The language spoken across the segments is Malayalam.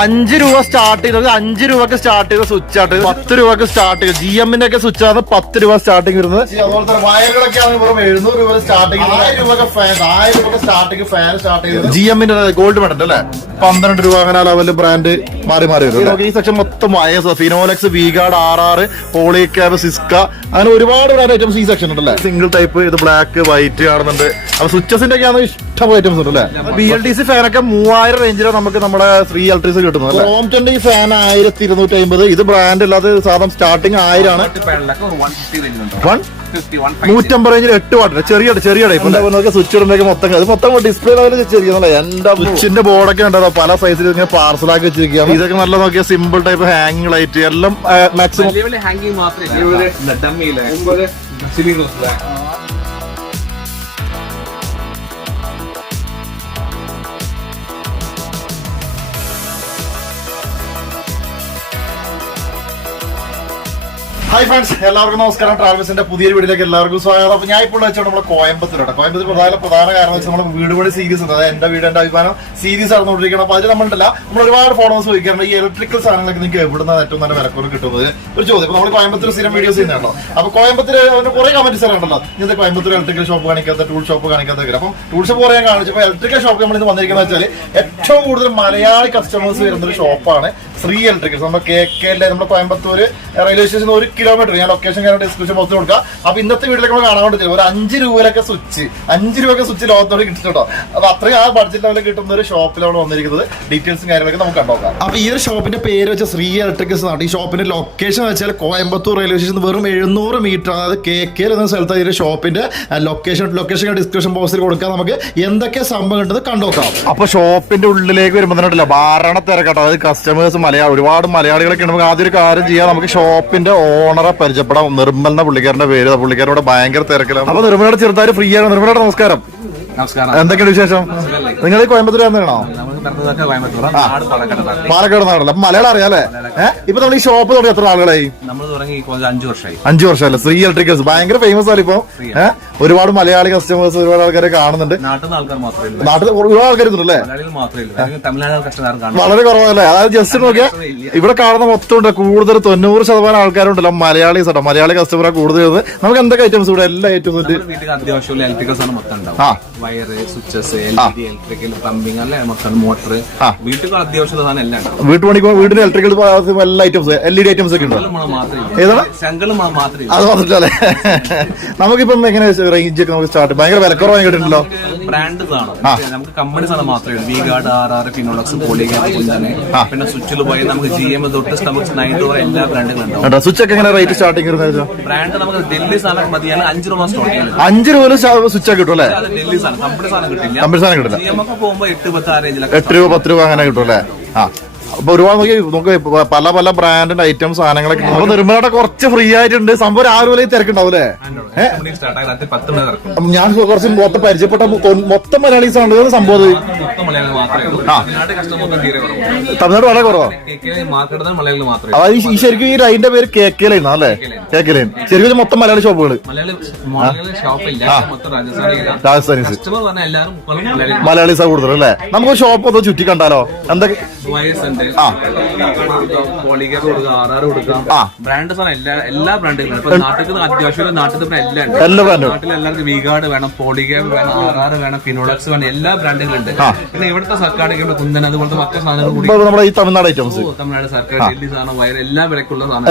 അഞ്ച് രൂപ സ്റ്റാർട്ട് ചെയ്തത് അഞ്ച് രൂപക്ക് സ്റ്റാർട്ട് ചെയ്ത സ്വിച്ച് ആട്ട് പത്ത് രൂപക്ക് സ്റ്റാർട്ട് ചെയ്ത്. ജി എമ്മിന്റെ ഒക്കെ സ്വിച്ച് ആണ് പത്ത് രൂപ സ്റ്റാർട്ടിങ് വരുന്നത്. അതുപോലെ തന്നെ വയറുകളൊക്കെ ആണ് വെറും എഴുന്നൂറ് രൂപ സ്റ്റാർട്ടിങ് ആയിരം രൂപ ഫാൻ ആയിരം രൂപ സ്റ്റാർട്ടിങ് ഫാൻ സ്റ്റാർട്ട് ചെയ്തത് ജി എമ്മിന്റെ ഗോൾഡ് മെഡൽ അല്ലേ? പന്ത്രണ്ട് രൂപ അങ്ങനെ ലെവലിൽ ബ്രാൻഡ് മാറി മാറി വരും ഈ സെക്ഷൻ മൊത്തം wires Finolex VGuard R R Polycab Syska അങ്ങനെ ഒരുപാട് ബ്രാൻഡ് ഐറ്റംസ് ഈ സെക്ഷൻ ഉണ്ടല്ലേ സിംഗിൾ ടൈപ്പ് ഇത് ബ്ലാക്ക് വൈറ്റ് കാണുന്നുണ്ട്. അപ്പൊ സ്വിച്ചസിന്റെ ഒക്കെ ആണ് ഇഷ്ടം ഐറ്റംസ് ഉണ്ടല്ലേ ബി എൽ ടി സി ഫാനൊക്കെ മൂവായിരം റേഞ്ചിലാണ് നമുക്ക് നമ്മുടെ ശ്രീ ഫ്രീ ഇലക്ട്രിസിറ്റി കിട്ടുന്നത് ഹോം ടെന്റെ ഈ ഫാൻ ആയിരത്തി ഇരുന്നൂറ്റി അമ്പത് ഇത് ബ്രാൻഡ് അല്ലാതെ സാധാരണ സ്റ്റാർട്ടിങ് ആയിരം ആണ് പേരിലൊക്കെ ഒരു വൺ നൂറ്റമ്പത് റേഞ്ചിൽ എട്ട് വാട്ട് ചെറിയ ചെറിയ ടൈപ്പ് നോക്കി സ്വിച്ച് ഇടുന്നൊക്കെ മൊത്തം അത് മൊത്തം ഡിസ്പ്ലേ ലെവൽ ചെറിയ എന്റെ സ്വിച്ചിന്റെ ബോർഡൊക്കെ ഉണ്ടല്ലോ പല സൈസിൽ ഇങ്ങനെ പാർസലാക്കി വെച്ചിരിക്കുകയാണ്. ഇതൊക്കെ നല്ല നോക്കിയ സിമ്പിൾ ടൈപ്പ് ഹാങ്ങിങ് ലൈറ്റ് എല്ലാം മാക്സിമം ഹാങ്കിങ് മാത്രമേ ഹായ് ഫ്രണ്ട്സ് എല്ലാവർക്കും നമസ്കാരം. ട്രാവൽസിന്റെ പുതിയ വീഡിയോയിലേക്ക് എല്ലാവർക്കും സ്വാഗതം. അപ്പൊ ഞാൻ ഇപ്പോൾ വെച്ചാൽ നമ്മുടെ കോയമ്പത്തൂരാണ് കോയമ്പത്തൂർ പ്രധാന പ്രധാന കാരണം വെച്ചാൽ നമ്മൾ വീട് പണി സീരീസ് ഉണ്ട്. അതായത് എന്റെ വീട് എന്റെ അഭിമാനം സീരീസ് നടന്നുകൊണ്ടിരിക്കണം അപ്പൊ അതിൽ നമ്മളുണ്ടല്ല നമ്മൾ ഒരുപാട് ഫോളോവേഴ്സ് ചോദിക്കാറുണ്ട്. ഈ ഇലക്ട്രിക്കൽ സാധനങ്ങളൊക്കെ നിങ്ങൾക്ക് എവിടുന്ന ഏറ്റവും നല്ല വിലക്കുറവ് കിട്ടുന്നത്? ഒരു ചോദ്യം. നമ്മൾ കോയമ്പത്തൂർ സ്ഥിരം വീഡിയോസ് ചെയ്യുന്നുണ്ടോ അപ്പൊ കോയമ്പത്തൂർ അതിന് കുറെ കമന്റ്സ് ഉണ്ടല്ലോ ഇന്നത്തെ കോയമ്പത്തൂർ ഇലക്ട്രിക്കൽ ഷോപ്പ് കാണിക്കാത്ത ടൂൾ ഷോപ്പ് കാണിക്കാത്ത അപ്പം ടൂൾ ഷോപ്പ് പറയാൻ കാണിച്ചപ്പോൾ ഇലക്ട്രിക്കൽ ഷോപ്പ് നമ്മൾ ഇന്ന് വന്നിരിക്കുന്നത് വെച്ചാൽ ഏറ്റവും കൂടുതൽ മലയാളി കസ്റ്റമേഴ്സ് വരുന്ന ഒരു ഷോപ്പാണ് ശ്രീ ഇലക്ട്രിക്കൽസ് നമ്മുടെ കെ കെ നമ്മുടെ കോയമ്പത്തൂർ റെയിൽവേ സ്റ്റേഷൻ ഒരു കിലോമീറ്റർ ഞാൻ ലൊക്കേഷൻ ഞാൻ ഡിസ്ക്രിപ്ഷൻ ബോക്സിൽ കൊടുക്കുക അപ്പൊ ഇന്നത്തെ വീട്ടിലേക്ക് നമ്മൾ കാണാൻ വേണ്ടി ഒരു അഞ്ച് രൂപയിലൊക്കെ സ്വിച്ച് അഞ്ച് രൂപയൊക്കെ സ്വിച്ച് ലോകത്തോട് കിട്ടുന്നുണ്ടോ അപ്പൊ അത്രയും ആ ബഡ്ജറ്റ് ലെവലിൽ കിട്ടുന്ന ഒരു ഷോപ്പിലാണ് വന്നിരിക്കുന്നത്. ഡീറ്റെയിൽസും കാര്യങ്ങളൊക്കെ നമുക്ക് കണ്ടോക്കാം അപ്പൊ ഈ ഒരു ഷോപ്പിന്റെ പേര് വെച്ച ശ്രീ ഇലക്ട്രിക്കൽസ് ആണ്. ഈ ഷോപ്പിന്റെ ലൊക്കേഷൻ വെച്ചാൽ കോയമ്പത്തൂർ റെയിൽവേ സ്റ്റേഷൻ വെറും എഴുന്നൂറ് മീറ്റർ അതായത് കെ കെ എന്ന സ്ഥലത്ത് ഈ ഒരു ഷോപ്പിന്റെ ലൊക്കേഷൻ ലൊക്കേഷൻ ഡിസ്ക്രിപ്ഷൻ ബോക്സിൽ കൊടുക്കാം നമുക്ക്. എന്തൊക്കെ സംഭവം കിട്ടുന്നത് കണ്ടോക്കാം അപ്പൊ ഷോപ്പിന്റെ ഉള്ളിലേക്ക് വരുമ്പോൾ തന്നെ ഭരണ തിരക്കട്ടോ. അതായത് കസ്റ്റമേഴ്സ് മലയാളം ഒരുപാട് മലയാളികളൊക്കെ ഉണ്ട്. നമുക്ക് ആദ്യം ഒരു കാര്യം ചെയ്യാം. നമുക്ക് ഷോപ്പിന്റെ ഓണറെ പരിചയപ്പെടാം. നിർമ്മൽ എന്ന പുള്ളിക്കാരന്റെ പേര്. പുള്ളിക്കാരോട് ഭയങ്കര തിരക്കിലാണ്. അപ്പൊ നിർമ്മലയുടെ ചെറുതായി ഫ്രീ ആണ്. നിർമ്മലയുടെ നമസ്കാരം. നമസ്കാരം. എന്തൊക്കെയാണ് വിശേഷം? നിങ്ങൾ ഈ കോയമ്പത്തൂർ നാട് പാലക്കാട് നാടല്ലേ അപ്പൊ മലയാളം അറിയാലേ ഇപ്പൊ നമ്മൾ ഈ ഷോപ്പ് തുടങ്ങി എത്ര ആളുകളായി നമ്മൾ തുടങ്ങി അഞ്ചു വർഷമായി. അഞ്ചു വർഷമല്ലേ? ശ്രീ ഇലക്ട്രിക്കൽസ് ഭയങ്കര ഫേമസ് ആണ് ഇപ്പൊ. ഒരുപാട് മലയാളി കസ്റ്റമേഴ്സ് ഒരുപാട് ആൾക്കാരെ കാണുന്നുണ്ട്. നാട്ടിൽ ഒരുപാട് ആൾക്കാർ കാണും. വളരെ കുറവല്ലേ? അതായത് ജസ്റ്റ് നോക്കിയാൽ ഇവിടെ കാണുന്ന മൊത്തം ഉണ്ട്. കൂടുതൽ തൊണ്ണൂറ് ശതമാനം ആൾക്കാരുണ്ടല്ലോ മലയാളീസ് കേട്ടോ മലയാളി കസ്റ്റമറെ കൂടുതൽ നമുക്ക് എന്തൊക്കെ ഐറ്റംസ് ഇവിടെ? എല്ലാ ഐറ്റംസും ഉണ്ട്. ആണ് മൊത്തം ഉണ്ടാവും വയറ് സ്വിച്ചസ് ഇലക്ട്രിക്കൽ പ്ലംബിംഗ് അല്ലെ? മൊത്തം മോട്ടർ വീട്ടിൽ അത്യാവശ്യം വീട്ടുപണിക്ക് വീടിന് ഇലക്ട്രിക്കൽ എല്ലാ items L E D items ഒക്കെ ഉണ്ടോ ഏതാണ്? അത് മാത്രല്ലേ നമുക്കിപ്പം എങ്ങനെ റേഞ്ച് ഒക്കെ നമുക്ക് സ്റ്റാർട്ട് ഭയങ്കര വിലക്കുറവായി കേട്ടിട്ടുണ്ടല്ലോ ബ്രാൻഡ് നമുക്ക് മാത്രമേ ആർ ആർ ഫിനോളക്സ് പിന്നെ സ്വിച്ചിൽ പോയി നമുക്ക് ജി എം തൊട്ട് നമുക്ക് നൈൻ വരെ എല്ലാ ബ്രാൻഡുകളും ഉണ്ടാവും സ്വിച്ച് ഒക്കെ എങ്ങനെ റേറ്റ് സ്റ്റാർട്ടിങ് വരുന്നത്? ബ്രാൻഡ് നമുക്ക് ഡൽഹി സാധനം മതിയാണ് അഞ്ച് രൂപ അഞ്ച് രൂപ സ്വിച്ച് ഒക്കെ കിട്ടും അല്ലേ? ഡൽഹി സാധനം. കമ്പനി സാധനം കിട്ടില്ല. കമ്പനി സാധനം കിട്ടില്ല. എട്ട് രൂപ പത്ത് രൂപ അങ്ങനെ കിട്ടും അല്ലേ? ആ. ഒരുപാട് നോക്കി നമുക്ക് പല പല ബ്രാൻഡിന്റെ ഐറ്റം സാധനങ്ങളൊക്കെ അപ്പൊ നിർമ്മലയുടെ കുറച്ച് ഫ്രീ ആയിട്ടുണ്ട്. സംഭവം ആറ് വിലയിൽ തിരക്കുണ്ടാവൂലേ ഞാൻ കുറച്ച് മൊത്തം പരിചയപ്പെട്ട മൊത്തം മലയാളീസ് ആണ്. സംഭവം ഇത്. മൊത്തം മലയാളികൾ മാത്രമേ ഉള്ളൂ. തമിഴ്നാട് വളരെ കുറവാ. അതായത് ഈ- ശരിക്കും ഈ ലൈനിന്റെ പേര് കേക്ക് ലൈൻ അല്ലേ കേക്ക് ലൈൻ ശരിക്കും മൊത്തം മലയാളി ഷോപ്പുകൾ രാജസ്ഥാനി മലയാളീസാ കൂടുതൽ അല്ലേ? നമുക്ക് ഷോപ്പ് ഒന്ന് ചുറ്റി കണ്ടാലോ? എന്തൊക്കെ ആ. ബ്രാൻഡ് സാധനം എല്ലാ എല്ലാ ബ്രാൻഡുകളും ഇപ്പൊ നാട്ടിൽ അത്യാവശ്യം നാട്ടിൽ എല്ലാം ഉണ്ട്. നാട്ടിൽ എല്ലാവർക്കും വീഗാർഡ് വേണം പോളിഗാം വേണം ആർ വേണം ഫിനോളക്സ് വേണം എല്ലാ ബ്രാൻഡുകളും ഉണ്ട്. പിന്നെ ഇവിടുത്തെ സർക്കാർ ഇവിടെ കുന്തൻ അതുപോലത്തെ മറ്റു സാധനങ്ങൾ കൂടി നമ്മുടെ ഈ തമിഴ്നാട് ഐറ്റംസ്. തമിഴ്നാട് സർക്കാർ ഡൽഹി സാധനം വയർ എല്ലാ വിലക്കുള്ള സാധനം.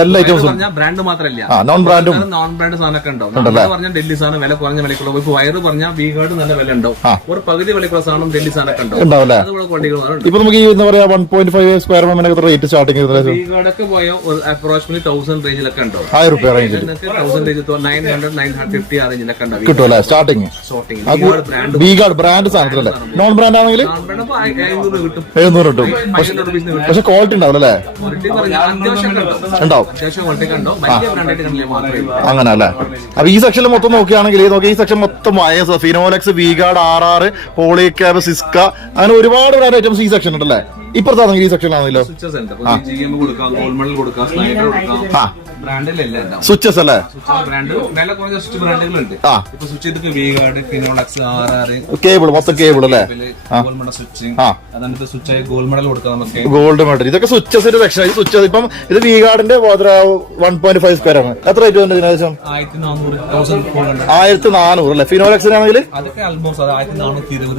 ബ്രാൻഡ് മാത്രമല്ല. നോൺ ബ്രാൻഡും നോൺ ബ്രാൻഡ് സാധനമൊക്കെ ഉണ്ടാവും പറഞ്ഞാൽ ഡൽഹി സാധനം വില കുറഞ്ഞ വിലക്കുള്ള ഇപ്പൊ വയറ് പറഞ്ഞാൽ വിഗാർഡ് നല്ല വില ഉണ്ടാവും ഒരു പകുതി വിലക്കുള്ള സാധനം ഡൽഹി സാധനമൊക്കെ ഉണ്ടാവും അതുപോലെ ക്വാളിറ്റികളുണ്ട് ഇപ്പൊ നമുക്ക് ഈ എന്താ പറയാ വൺ പോയിന്റ് ഫൈവ് സ്ക്വയർ എത്ര റേറ്റ് സ്റ്റാർട്ടിങ് ചെയ്തത് വിഗാർഡൊക്കെ പോയ? അപ്രോക്സിമറ്റ്ലി തൗസൻഡ് റേഞ്ചിലൊക്കെ ഉണ്ടോ? ആയിരം റുപ്യ നിങ്ങൾക്ക് thousand range nine hundred nine fifty ആ റേഞ്ചിലൊക്കെ ഉണ്ടാവും കിട്ടും അല്ലേ? സ്റ്റാർട്ടിങ് ഷോട്ടിങ് ബ്രാൻഡ് ബീഗാർഡ് ബ്രാൻഡ് സാധനത്തിലല്ലേ നോൺ ബ്രാൻഡ് ആണെങ്കിൽ എഴുന്നൂറ് കിട്ടും. ഹൺഡ്രഡ് പക്ഷെ ക്വാളിറ്റി ഉണ്ടാവില്ല അല്ലേ? ഉണ്ടാവും. ഉണ്ടാവും. അങ്ങനെ അല്ലേ? അപ്പൊ ഈ സെക്ഷനിൽ മൊത്തം നോക്കുകയാണെങ്കിൽ നോക്കി ഈ സെക്ഷൻ മൊത്തം wires Finolex VGuard R R Polycab Syska അങ്ങനെ ഒരുപാട് ബ്രാൻഡ് ഐറ്റംസ് ഈ സെക്ഷൻ ഉണ്ടല്ലേ? ഇപ്പുറത്താണെങ്കിൽ ഈ സെക്ഷനിലാണെങ്കിലോ സ്വിച്ചസ് ഉണ്ട്. ജി എം കൊടുക്കാം ഗോൾഡ് മെഡൽ കൊടുക്കാം കൊടുക്കാം. സ്വിച്ചസ് അല്ലേ? കേബിൾ മൊത്തം കേബിൾ അല്ലേ? ഗോൾഡ് മെഡൽ ഇതൊക്കെ സ്വിച്ചസിന്റെ സെക്ഷൻ സ്വിച്ചസ് ഇപ്പം ഇത് വി ഗാർഡിന്റെ വൺ പോയിന്റ് ഫൈവ് സ്ക്വയർ ആണ്. എത്ര റേറ്റ് വന്നു ഏകദേശം? ആയിരത്തി നാനൂറ് അല്ലെ? ഫിനോലക്സ് ആണെങ്കിൽ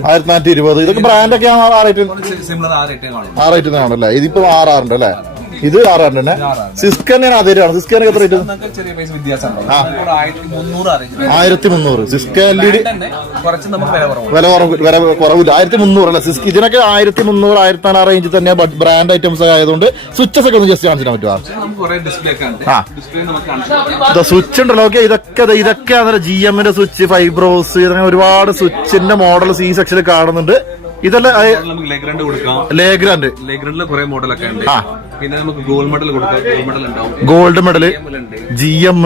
ആയിരത്തി നാനൂറ്റി ഇരുപത് ഇതൊക്കെ ബ്രാൻഡ് ഒക്കെ ആ റേറ്റ് സിമിലർ ആ റേറ്റേ കാണും ആ റേറ്റ് ആണല്ലേ ഇതിപ്പോ ആറാറുണ്ട് അല്ലേ? ഇത് ആറാറുണ്ട് തന്നെ. അതേ ആണ്. സിസ്കൻ എത്ര റേറ്റ് ചെറിയ പൈസ ആയിരത്തി മുന്നൂറ് സിസ്ക എൽ ഇ ഡി കുറച്ച് നമുക്ക് വില വില കുറവ് വില കുറവില്ല. ആയിരത്തി മുന്നൂറ് അല്ല. സിസ്ക ഇതിനൊക്കെ ആയിരത്തി മുന്നൂറ് ആയിരത്തി നാല് റേഞ്ചിൽ തന്നെ ബ്രാൻഡ് ഐറ്റംസ് ആയതുകൊണ്ട് സ്വിച്ചസ് ഒക്കെ ഒന്ന് ജസ്റ്റ് കാണിച്ചു പറ്റുമോ ഒക്കെ സ്വിച്ച് ഉണ്ടല്ലോ. ഓക്കെ ഇതൊക്കെ ഇതൊക്കെ ജി എമ്മിന്റെ സ്വിച്ച് ഫൈബ്രോസ് ഇതങ്ങനെ ഒരുപാട് സ്വിച്ചിന്റെ മോഡൽസ് ഈ സെക്ഷനിൽ കാണുന്നുണ്ട്. ഇതെല്ലാം നമുക്ക് ലെഗ്രാൻഡ് കൊടുക്കാം. ലേഗ്രാൻഡ് ലെഗ്രാൻഡിൽ കുറെ മോഡലൊക്കെ ഉണ്ട്. ആ. പിന്നെ നമുക്ക് ഗോൾഡ് മെഡൽ കൊടുക്കാം. ഗോൾഡ് മെഡൽ ഉണ്ടാവും. ഗോൾഡ് മെഡൽ ജി എം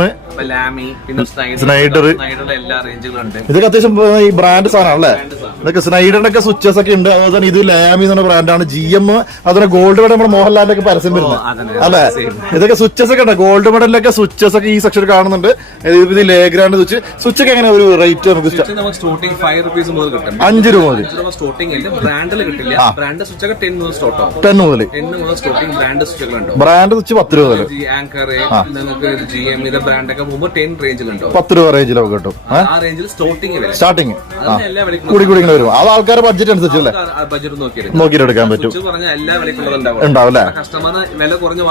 ലാമി പിന്നെ സ്നൈഡർ. എല്ലാ റേഞ്ചുകളും ഉണ്ട് ഇതൊക്കെ അത്യാവശ്യം ഈ ബ്രാൻഡ് സാധനമാണല്ലേ ഇതൊക്കെ സ്നൈഡറിന്റെ ഒക്കെ സ്വിച്ചസ് ഒക്കെ ഉണ്ട്. അതുപോലെ തന്നെ ഇത് ലാമി എന്ന് പറഞ്ഞ ബ്രാൻഡാണ് ജി എം അതുപോലെ ഗോൾഡ് മെഡൽ നമ്മുടെ മോഹൻലാലിന്റെ ഒക്കെ പരസ്യം വരുന്നത്. അല്ലെ? ഇതൊക്കെ സ്വിച്ചസ് ഒക്കെ ഉണ്ട്. ഗോൾഡ് മെഡലിലൊക്കെ സ്വിച്ചസ് ഒക്കെ ഈ സെക്ഷനിൽ കാണുന്നുണ്ട്. ഇത് ലേഗ്രാൻഡ് സ്വിച്ച് സ്വിച്ച് ഒക്കെ എങ്ങനെ ഒരു റേറ്റ് നമുക്ക് സ്റ്റാർട്ടിംഗ് ഫൈവ് റുപ്പീസ് മുതൽ കിട്ടും. അഞ്ച് രൂപ മുതൽ. സ്റ്റാർട്ടിംഗ് ബ്രാൻഡിൽ കിട്ടില്ല. ബ്രാൻഡ് സ്വിച്ച് ഒക്കെ ടെൻ മുതൽ സ്റ്റാർട്ട് ആവും. ടെൻ മുതൽ. ടെൻ മുതൽ സ്റ്റാർട്ടിംഗ് ബ്രാൻഡ് സ്വിച്ചുകളുണ്ട് ബ്രാൻഡ് സ്വിച്ച് പത്ത് രൂപ മുതൽ. ആങ്കർ നിങ്ങൾക്ക് ജി എം ഇത് ബ്രാൻഡ് ഒക്കെ പോകുമ്പോൾ ടെൻ റേഞ്ചിലുണ്ടാവും പത്ത് രൂപ റേഞ്ചിലൊക്കെ കിട്ടും. ആ റേഞ്ചിൽ സ്റ്റാർട്ടിംഗ് സ്റ്റാർട്ടിങ് കൂടി കൂടി ഇങ്ങനെ വരും. അത് ആൾക്കാരുടെ ബഡ്ജറ്റ് അനുസരിച്ചല്ലേ ബഡ്ജറ്റ് നോക്കിയത് നോക്കിയിട്ട് എടുക്കാൻ പറ്റും. സ്വിച്ച് പറഞ്ഞ എല്ലാ വിലക്കുള്ളത് ഉണ്ടാവും. അല്ലേ? കസ്റ്റമറിന് വില കുറഞ്ഞ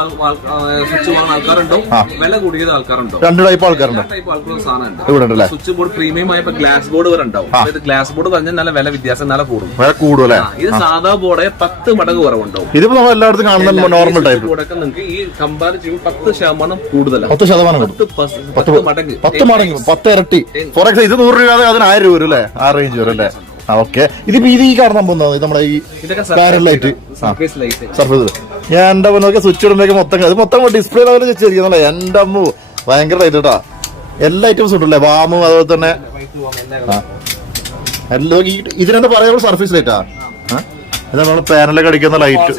സ്വിച്ച് വാങ്ങുന്ന ആൾക്കാരുണ്ടോ? വില കൂടിയത് ആൾക്കാരുണ്ടോ? രണ്ട് ടൈപ്പ് ആൾക്കാരുണ്ട്. ടൈപ്പ് ആൾക്കാർ സാധനം ഇവിടെ ഉണ്ടല്ലേ? സ്വിച്ച് ബോർഡ് പ്രീമിയം ആയപ്പോ ഗ്ലാസ് ബോർഡ് വരെ ഉണ്ടാവും. ഇത് ഗ്ലാസ് ബോർഡ് പറഞ്ഞാൽ നല്ല വില വ്യത്യാസം നല്ല കൂടും. വില കൂടും അല്ലേ? ഇത് സാധാ ബോർഡ് പത്ത് മടങ്ങ് കുറവുണ്ടാവും. ഇതിപ്പോ നമ്മൾ എല്ലായിടത്തും കാണുന്ന നോർമൽ ടൈപ്പ് ബോർഡൊക്കെ നിങ്ങൾക്ക് ഈ കമ്പയർ ചെയ്യുമ്പോൾ പത്ത് ശതമാനം കൂടുതലാണ്. പത്ത് ശതമാനം പത്ത് പത്ത് മടങ്ങ്. പത്ത് മടങ്ങ് പത്ത് ഇരട്ടി. ഫോർ എക്സാമ്പിൾ ഇത് നൂറ് രൂപ അതിന് ആയിരം രൂപ വരും അല്ലേ? ആ റേഞ്ച് വരും അല്ലേ? ആ ഓക്കെ ഇതിപ്പോ ഇത് ഈ കാരണം പോകുന്നത് നമ്മുടെ ഈ കാരൽ ലൈറ്റ് സർഫേസ് ഞാൻ എന്റെ നോക്കിയ സ്വിച്ച് ഇടുമ്പോ മൊത്തം അത് മൊത്തം ഡിസ്പ്ലേ ലെവലിൽ വെച്ചിരിക്കുന്നല്ലേ എന്റെ അമ്മു ഭയങ്കര റേറ്റ് കേട്ടാ എല്ലാ ഐറ്റംസും ഉണ്ടല്ലേ? വാമും അതുപോലെ തന്നെ. എല്ലാം ഇതിനെന്താ പറയുമ്പോൾ സർഫേസ് ലൈറ്റാ ഇത് നമ്മൾ പാനലൊക്കെ അടിക്കുന്ന ലൈറ്റ്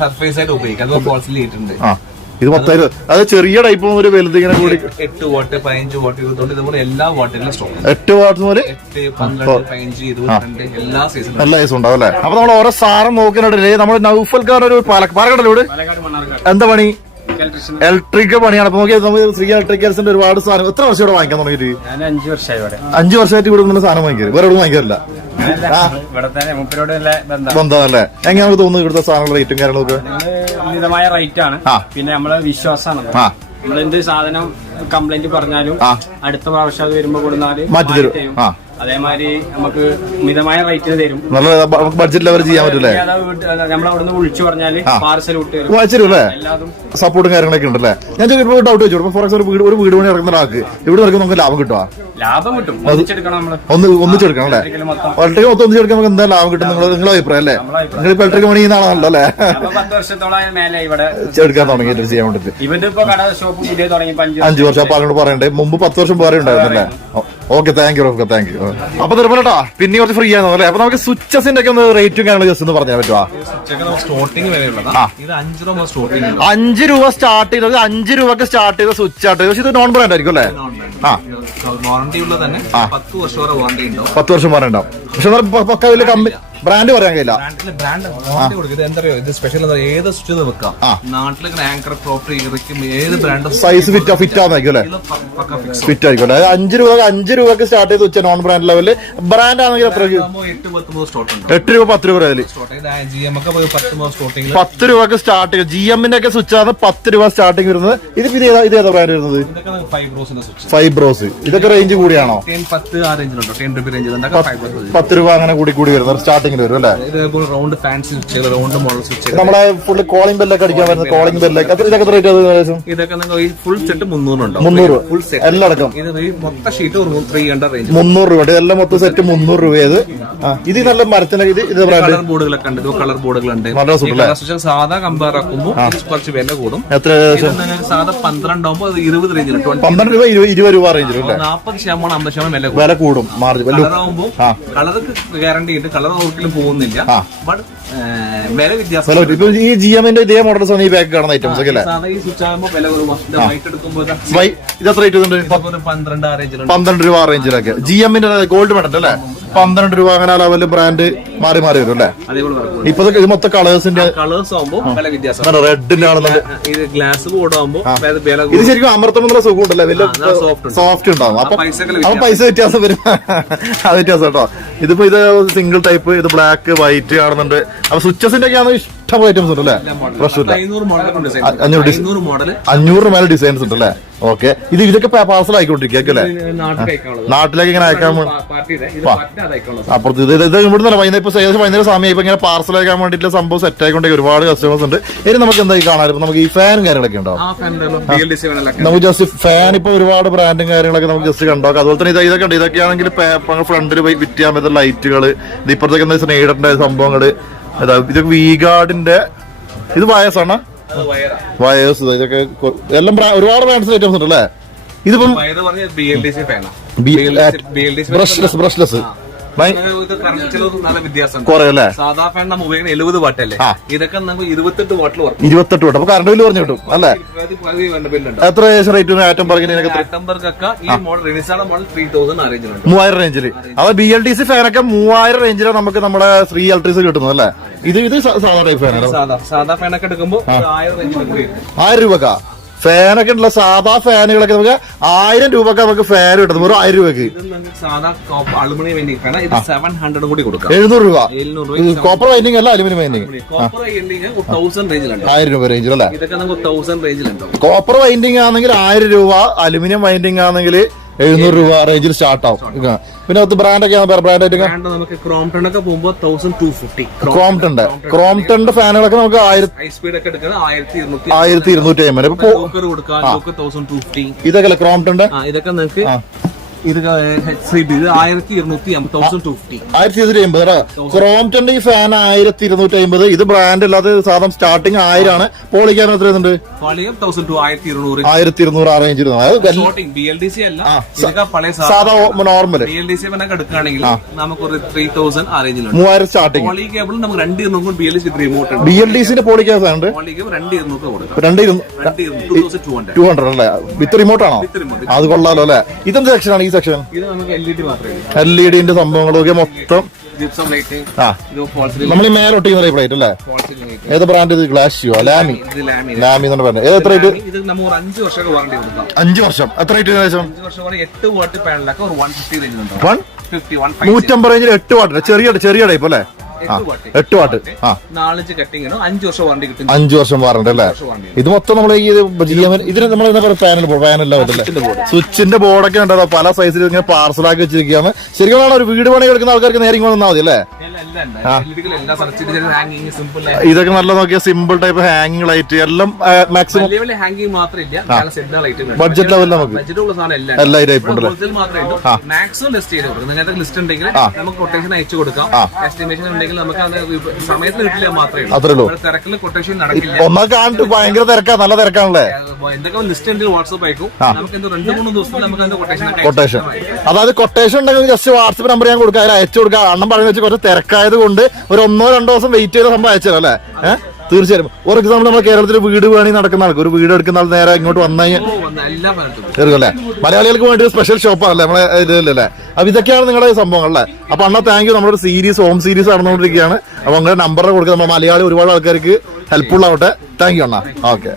സർഫേസ് ആയിട്ട് ഉപയോഗിക്കാം. ഇത് മൊത്തം ഇത് അത് ചെറിയ ടൈപ്പ് ഒരു വലുത് ഇങ്ങനെ കൂടി. എട്ട് വാട്ട് പതിനഞ്ച് വാട്ട് ഇരുപത്തോണ്ട് ഇതുപോലെ എല്ലാ വാട്ടിലും സ്റ്റോക്ക് എട്ട് വാട്ട് മുതൽ എല്ലാ ഐസ് ഉണ്ടാവും അല്ലേ? അപ്പൊ നമ്മൾ ഓരോ സാറും നോക്കുന്നുണ്ടല്ലേ നമ്മുടെ നൗഫൽക്കാർ ഒരു പാലക്കാട് ഇവിടെ എന്താ പണി? ഇലക്ട്രിക് പണിയാണ്. അപ്പൊ നോക്കിയാൽ നമ്മൾ ശ്രീ ഇലക്ട്രിക്കൽസിന്റെ ഒരുപാട് സാധനം എത്ര വർഷം ഇവിടെ വാങ്ങിക്കാൻ തുടങ്ങിയിട്ട്? ഞാൻ അഞ്ചു വർഷമായി അഞ്ചു വർഷമായിട്ട് ഇവിടെ നിന്ന് സാധനം വാങ്ങിക്കരുത്. വേറെ ഇവിടെ വാങ്ങിക്കാറില്ല ബന്ധമല്ലേ എങ്ങനെ നമുക്ക് തോന്നുന്നു ഇവിടുത്തെ സാധനങ്ങളുടെ റേറ്റും കാര്യങ്ങളൊക്കെ? മിതമായ റേറ്റ് ആണ്. പിന്നെ നമ്മളെ വിശ്വാസമാണ്. നമ്മളെന്ത് സാധനം കംപ്ലൈന്റ് പറഞ്ഞാലും അടുത്ത പ്രാവശ്യം അത് വരുമ്പോ കൊടുത്താൽ മാറ്റി തരും. അതേമാതിരി നമുക്ക് മിതമായ റേറ്റിന് തരും. നല്ല നമുക്ക് ബഡ്ജറ്റ് ലെവൽ ചെയ്യാൻ നമ്മൾ അവിടുന്ന് വിളിച്ചു പറഞ്ഞാൽ പാർസൽ സപ്പോർട്ടും കാര്യങ്ങളൊക്കെ ഉണ്ടല്ലേ? ഞാൻ ഡൗട്ട് വെച്ചു ഫോർ എക്സാമ്പിൾ വീട് ഒരു വീട് പണി ഇറങ്ങുന്ന ഒരാൾക്ക് ഇവിടെ നമുക്ക് ലാഭം കിട്ടുക ലാഭം കിട്ടും. ഒന്നിച്ചെടുക്കണം നമ്മൾ. ഒന്ന് ഒന്നിച്ചെടുക്കണം അല്ലേ? ഇലക്ട്രിക് മൊത്തം. ഒന്നിച്ചെടുക്കാൻ നമുക്ക് എന്താ ലാഭം കിട്ടും? നിങ്ങൾ നിങ്ങളുടെ അഭിപ്രായം അല്ലേ? നിങ്ങൾ ഇപ്പൊ ഇലക്ട്രിക് പണി ചെയ്യുന്നതാണല്ലോ അല്ലേ? അപ്പൊ പത്ത് വർഷത്തോളം മേലെ ഇവിടെ. എടുക്കാൻ തുടങ്ങി ചെയ്യാൻ വേണ്ടിട്ട്. ഇവന്റെ ഇപ്പൊ കട ഷോപ്പ് പുതിയ തുടങ്ങി അഞ്ച് അഞ്ചു വർഷം അപ്പൊ അങ്ങോട്ട് പറയണ്ടേ? മുമ്പ് പത്ത് വർഷം വേറെ ഉണ്ടായിരുന്നല്ലേ? Okay thank you thank you അപ്പൊ നിർമ്മലട്ടാ പിന്നെ കുറച്ച് ഫ്രീ ആണോ അല്ലേ? അപ്പൊ നമുക്ക് സ്വിച്ചസിന്റെ ഒക്കെ ഒന്ന് റേറ്റും കാര്യങ്ങളും ജസ്റ്റ് ഒന്ന് പറഞ്ഞാൽ പറ്റുവാ? അഞ്ച് രൂപ സ്റ്റാർട്ട് ചെയ്തത് അഞ്ച് രൂപക്ക് സ്റ്റാർട്ട് ചെയ്ത സ്വിച്ച് ആട്ട്. പക്ഷെ ഇത് നോൺ ബ്രാൻഡ് ആയിരിക്കും അല്ലേ? ആ. പത്ത് വർഷം വരെ വാറണ്ടി ഉണ്ടാവും. പക്ഷെ പക്ക വലിയ കമ്പനി ബ്രാൻഡ് പറയാൻ കഴിയില്ല. Size fit fit fix fit ആയിരിക്കും അഞ്ച് രൂപ അഞ്ച് രൂപക്ക് സ്റ്റാർട്ട് ചെയ്ത് വെച്ചാൽ നോൺ ബ്രാൻഡ് ലെവലിൽ ബ്രാൻഡ് ആണെങ്കിൽ എത്ര എട്ട് രൂപ പത്ത് രൂപ അതിൽ പത്ത് രൂപക്ക് സ്റ്റാർട്ട് ചെയ്യും. ജി എമ്മിന്റെ ഒക്കെ സ്വിച്ച് ആണ് പത്ത് രൂപ സ്റ്റാർട്ടിങ് വരുന്നത്. ഇത് ഇത് ഏതാ ഇത് ഏതാ ബ്രാൻഡ് വരുന്നത്? ഫൈബ്രോസ് ഇതൊക്കെ റേഞ്ച് കൂടിയാണോ? പത്ത് രൂപ അങ്ങനെ കൂടി കൂടി വരുന്നത്. സ്റ്റാർട്ടിങ്ങിൽ വരും അല്ലേ? ഇതേപോലെ റൗണ്ട് സ്വിച്ചുകൾ റൗണ്ട് മോഡൽ സ്വിച്ചുകൾ നമ്മളെ ഫുൾ കോളിംഗ് ബെല്ലൊക്കെ അടിക്കാൻ വരുന്നത് കോളിംഗ് ബെല്ലൊക്കെ എത്ര ഇതൊക്കെ റേറ്റ് ഏകദേശം? ഇതൊക്കെ നിങ്ങൾ ഈ ഫുൾ സെറ്റ് മുന്നൂറുണ്ടോ മുന്നൂറ്. ഫുൾ സെറ്റ് എല്ലാം അടക്കം ഇത് ഈ മൊത്തം ഷീറ്റ് ത്രീ ഹൺഡ്രഡ് റേഞ്ച് മുന്നൂറ് രൂപ. എല്ലാം മൊത്തം സെറ്റ് മുന്നൂറ് രൂപയത് ഇത് നല്ല മരത്തിന്റെ ഇത് ഇത് ബ്രാൻഡ് കളർ ബോർഡുകളൊക്കെ ഉണ്ട്. കളർ ബോർഡുകളുണ്ട് സാധാ കമ്പയർ ആക്കുമ്പോൾ കുറച്ച് വില കൂടും. എത്ര സാധാ പന്ത്രണ്ടാകുമ്പോൾ ഇരുപത് റേഞ്ചിൽ പന്ത്രണ്ട് രൂപ ഇരുപത് രൂപ റേഞ്ചിൽ നാൽപ്പത് ശതമാനം അമ്പത് ശതമാനം വില കൂടും. വില കൂടും. മാർജിൻ ആ. കളർക്ക് ഗ്യാരണ്ടി ഉണ്ട്. കളർ ഒരിക്കലും പോകുന്നില്ല. ബട്ട് വില വ്യത്യാസം ഈ ജി എമ്മിന്റെ ഇതേ മോഡൽ സോണി ഈ ബാക്ക് കാണുന്ന ഐറ്റംസ് ഒക്കെ അല്ലേ? സ്വിച്ച് ആകുമ്പോൾ വില കുറവാണ് വൈറ്റ് എടുക്കുമ്പോൾ ഇതാ ഇത് എത്ര റേറ്റ് ഉണ്ട്? പന്ത്രണ്ട് ആ റേഞ്ചിലുണ്ട് പന്ത്രണ്ട് രൂപ ആ റേഞ്ചിലൊക്കെ ജി എമ്മിന്റെ ഗോൾഡ് മെഡൽ അല്ലേ? പന്ത്രണ്ട് രൂപ അങ്ങനെ ലെവൽ ബ്രാൻഡ് മാറി മാറി വരും അല്ലേ? ഇപ്പൊ ഇത് മൊത്തം കളേഴ്സിന്റെ കളേഴ്സ് വ്യത്യാസം റെഡിന്റെ ആണെന്നുണ്ട് ഇത് ഗ്ലാസ് ബോർഡ് ആകുമ്പോൾ വില ഇത് ശരിക്കും അമർത്തുമ്പോൾ സുഖം ഉണ്ടല്ലേ? വലിയ. സോഫ്റ്റ് ഉണ്ടാവും. അപ്പൊ പൈസ വ്യത്യാസം വരും. ആ വ്യത്യാസം കേട്ടോ. ഇതിപ്പോ ഇത് സിംഗിൾ ടൈപ്പ് ഇത് ബ്ലാക്ക് വൈറ്റ് കാണുന്നുണ്ട് അപ്പൊ സ്വിച്ചസിന്റെ ഒക്കെ ഇഷ്ടം ഐറ്റംസ് ഉണ്ട് അല്ലേ പ്രശ്നമില്ല. അഞ്ഞൂറ് അഞ്ഞൂറ് മേലെ ഡിസൈൻസ് ഉണ്ട് അല്ലേ ഓക്കെ ഇത് ഇതൊക്കെ പാർസൽ ആയിക്കൊണ്ടിരിക്കും അല്ലേ? നാട്ടിലേക്ക് ഇങ്ങനെ അയക്കാൻ ഇത് അപ്പുറത്ത് ഇത് ഇത് ഇവിടുന്ന് വൈകുന്നേരം ഇപ്പൊ ഏകദേശം വൈകുന്നേരം സമയം. ഇപ്പൊ ഇങ്ങനെ പാർസൽ അയക്കാൻ വേണ്ടിയിട്ടുള്ള സംഭവം സെറ്റ് ആയിക്കൊണ്ടേ ഒരുപാട് കസ്റ്റമേഴ്സ് ഉണ്ട്. ഇനി നമുക്ക് എന്തായി ഇപ്പൊ നമുക്ക് ഈ ഫാനും കാര്യങ്ങളൊക്കെ ഉണ്ടാവും നമുക്ക് ജസ്റ്റ് ഫാൻ ഇപ്പൊ ഒരുപാട് ബ്രാൻഡും കാര്യങ്ങളൊക്കെ നമുക്ക് ജസ്റ്റ് കണ്ടോ? അതുപോലെ തന്നെ ഇത് ഇതൊക്കെ ഉണ്ട്. ഇതൊക്കെയാണെങ്കിൽ ഫ്രണ്ടിൽ വിറ്റ് ചെയ്യാൻ പറ്റുന്ന ലൈറ്റുകൾ ഇപ്പുറത്തേക്ക് എന്താ സ്നേഹിടന്റെ സംഭവങ്ങൾ ഇതാ ഇത് വി ഗാർഡിന്റെ ഇത് വയസ്സാണ്? വയേഴ്സ് ഇതൊക്കെ എല്ലാം ഒരുപാട് ബ്രാൻഡ്സ് ഐറ്റംസ് ഉണ്ട് അല്ലേ ഇതിപ്പം ബ്രഷ്ലെസ് ബ്രഷ്ലെസ് കുറെ അല്ലേ? സാധാ ഫാൻ നമ്മൾ ഉപയോഗിക്കുന്ന എഴുപത് വാട്ടല്ലേ. ഇതൊക്കെ നമുക്ക് ഇരുപത്തെട്ട് വാട്ടിൽ വർക്ക് ഇരുപത്തെട്ട് തൊട്ട് അപ്പൊ കറണ്ട് ബില്ല് പറഞ്ഞു കിട്ടും അല്ലേ? ബില്ലുണ്ട് എത്ര ഏകദേശം റേറ്റ് ആറ്റം ആറ്റംബർക്കൊക്കെ ഈ മോഡൽ റിനിസാള മോഡൽ ത്രീ തൗസൻഡ് അറേഞ്ചിലുണ്ട് മൂവായിരം റേഞ്ചിൽ അപ്പൊ ബി എൽ ടി സി ഫാനൊക്കെ മൂവായിരം റേഞ്ചിലാണ് നമുക്ക് നമ്മുടെ ശ്രീ ഇലക്ട്രിസിറ്റി കിട്ടുന്നത് അല്ലേ? ഇത് ഇത് സാധാ ടൈപ്പ് ഫാനാണ് സാധാ ഫാനൊക്കെ എടുക്കുമ്പോൾ ആയിരം രൂപക്കാ? ഫാനൊക്കെ ഉള്ള സാധാ ഫാനുകളൊക്കെ നമുക്ക് ആയിരം രൂപക്ക് നമുക്ക് ഫാൻ കിട്ടുന്നത് വെറും ആയിരം രൂപക്ക്. എഴുന്നൂറ് രൂപ. കോപ്പർ വൈൻഡിങ് അല്ല അലുമിനിയം വൈൻഡിങ് ആയിരം രൂപ റേഞ്ചിൽ അല്ലേ? കോപ്പർ വൈൻഡിങ് ആണെങ്കിൽ ആയിരം രൂപ അലുമിനിയം വൈൻഡിങ് ആണെങ്കിൽ എഴുന്നൂറ് രൂപ റേഞ്ചിൽ സ്റ്റാർട്ട് ആവും. പിന്നെ അത് ബ്രാൻഡ് ആയിട്ട് ബ്രാൻഡ് നമുക്ക് ക്രോംടൺ ഒക്കെ പോകുമ്പോൾ തൗസൻഡ് ടു ഫിഫ്റ്റി ഫാനുകളൊക്കെ നമുക്ക് ആയിരത്തി സ്പീഡ് ഒക്കെ എടുക്കുന്നത് ആയിരത്തി ഇരുന്നൂറ്റി ആയിരത്തി ഇരുന്നൂറ്റി അമ്പത്. ഇതൊക്കെ ആ. ഇതൊക്കെ നിങ്ങൾക്ക് ഇത് ഇത് ആയിരത്തി ഇരുന്നൂറ്റി അമ്പത് തൗസൻഡ് ടു ഫിഫ്റ്റി ആയിരത്തി ഇരുന്നൂറ്റി അമ്പത് ക്രോംപ്ടന്റെ ഈ ഫാൻ ആയിരത്തി ഇരുന്നൂറ്റി അമ്പത് ഇത് ബ്രാൻഡ് അല്ലാതെ സാധനം സ്റ്റാർട്ടിങ് ആയിരം ആണ് പോളിക്കാൻ എത്ര ഉണ്ട് തൗസൻഡ് ടു ആയിരത്തി ഇരുന്നൂറ്. ആയിരത്തി ഇരുന്നൂറ് ആ റേഞ്ചിൽ ബി എൽ ഡി സി അല്ല പഴയ സാധാ normal B L D C എടുക്കുകയാണെങ്കിൽ നമുക്കൊരു ത്രീ തൗസൻഡ് ആ റേഞ്ചിലുണ്ട് മൂവായിരം സ്റ്റാർട്ടിംഗ് പോളി കേബിൾ നമുക്ക് രണ്ട് ഇരുന്നൂറ് B L D C remote B L D സിന്റെ ഉണ്ട് പോളി കേബിൾ രണ്ട് ഇരുന്നൂറ് കൊടുക്കാം. രണ്ട് ടു ഹൺഡ്രഡ് അല്ലേ? വിത്ത് റിമോട്ട് ആണോ. അത് കൊള്ളാലോ അല്ലേ? ഇതെന്ത് സെക്ഷൻ ആണ്? ഈ സെക്ഷൻ ഇത് നമുക്ക് എൽ ഇ ഡി മാത്രമേ എൽ ഇ ഡിന്റെ സംഭവങ്ങളൊക്കെ മൊത്തം ആ. നമ്മൾ ഈ മേലൊട്ടിക്കുന്ന പ്ലേറ്റ് അല്ലേ? ഏത് ബ്രാൻഡ് ഇത്? ഗ്ലാസ് ലാമി ലാമി എന്നാണ് പറഞ്ഞത്. ഏത് എത്ര റേറ്റ് അഞ്ച് വാറണ്ടി വർഷം. എത്ര റേറ്റ് ഏകദേശം എട്ട് വാട്ട് പാനലൊക്കെ നൂറ്റമ്പത് റേഞ്ചിൽ എട്ട് വാട്ട് ചെറിയ ചെറിയ ടൈപ്പ് അല്ലേ? എട്ട് വാട്ട്. ആ. നാലഞ്ച് കട്ടിങ്ങിന് അഞ്ച് വർഷം വാറണ്ടി കിട്ടും അഞ്ചു വർഷം വാറണ്ട് അല്ലേ? ഇത് മൊത്തം നമ്മൾ ഈ ഇതിന് നമ്മൾ പാനൽ പാനൽ സ്വിച്ചിന്റെ ബോർഡൊക്കെ ഉണ്ടല്ലോ. പല സൈസിൽ ഇങ്ങനെ പാർസലാക്കി വെച്ചിരിക്കുകയാണ്. ശരിക്കും ഒരു വീട് പണി എടുക്കുന്ന ആൾക്കാർക്ക് നേരെ ഇങ്ങോട്ട് വന്നാൽ മതി അല്ലേ? ഇതൊക്കെ നല്ല നോക്കിയ സിമ്പിൾ ടൈപ്പ് ഹാങ്ങിങ് ലൈറ്റ് എല്ലാം മാക്സിമം ഹാങ്ങിങ് മാത്രമില്ല. ബഡ്ജറ്റ് ലെവലിൽ നമുക്ക്. എല്ലാം ടൈപ്പ് ഉണ്ടല്ലോ? മാക്സിമം ലിസ്റ്റ് ചെയ്ത്? ലിസ്റ്റ് ഉണ്ടെങ്കിൽ നമുക്ക് കൊട്ടേഷൻ അയച്ചു കൊടുക്കാം. എസ്റ്റിമേഷൻ ഉണ്ടെങ്കിൽ അത്രേ ഉള്ളൂ. കാണിട്ട് ഭയങ്കര തിരക്കാ നല്ല തിരക്കാണല്ലേ? കൊട്ടേഷൻ അതായത് കൊട്ടേഷൻ ഉണ്ടെങ്കിൽ ജസ്റ്റ് വാട്സപ്പ് നമ്പർ ഞാൻ കൊടുക്കാം. അതിൽ അയച്ചു കൊടുക്കാം. അണ്ണം പറഞ്ഞു വെച്ച് കുറച്ച് തിരക്കായത് കൊണ്ട് ഒരു ഒന്നോ രണ്ടോ ദിവസം വെയിറ്റ് ചെയ്ത സംഭവം അയച്ചല്ലേ ഏഹ് തീർച്ചയായും. ഒരു എക്സാമ്പിൾ നമ്മുടെ കേരളത്തിൽ വീട് വേണി നടക്കുന്ന ആൾക്ക്. ഒരു വീട് എടുക്കുന്ന ആൾ നേരെ ഇങ്ങോട്ട് വന്നു കഴിഞ്ഞാൽ അല്ലേ? മലയാളികൾക്ക് വേണ്ടി ഒരു സ്പെഷ്യൽ ഷോപ്പാണല്ലേ നമ്മളെ ഇതിലല്ലേ അപ്പൊ ഇതൊക്കെയാണ് നിങ്ങളുടെ സംഭവങ്ങൾ അല്ലേ അപ്പൊ അണ്ണാ താങ്ക് യു നമ്മളൊരു സീരീസ് ഹോം സീരീസ് നടന്നുകൊണ്ടിരിക്കുകയാണ്. അപ്പൊ നിങ്ങളുടെ നമ്പർ കൊടുക്കുക നമ്മുടെ മലയാളി ഒരുപാട് ആൾക്കാർക്ക് ഹെൽപ്ഫുൾ ആവട്ടെ. Thank you Anna. ഓക്കെ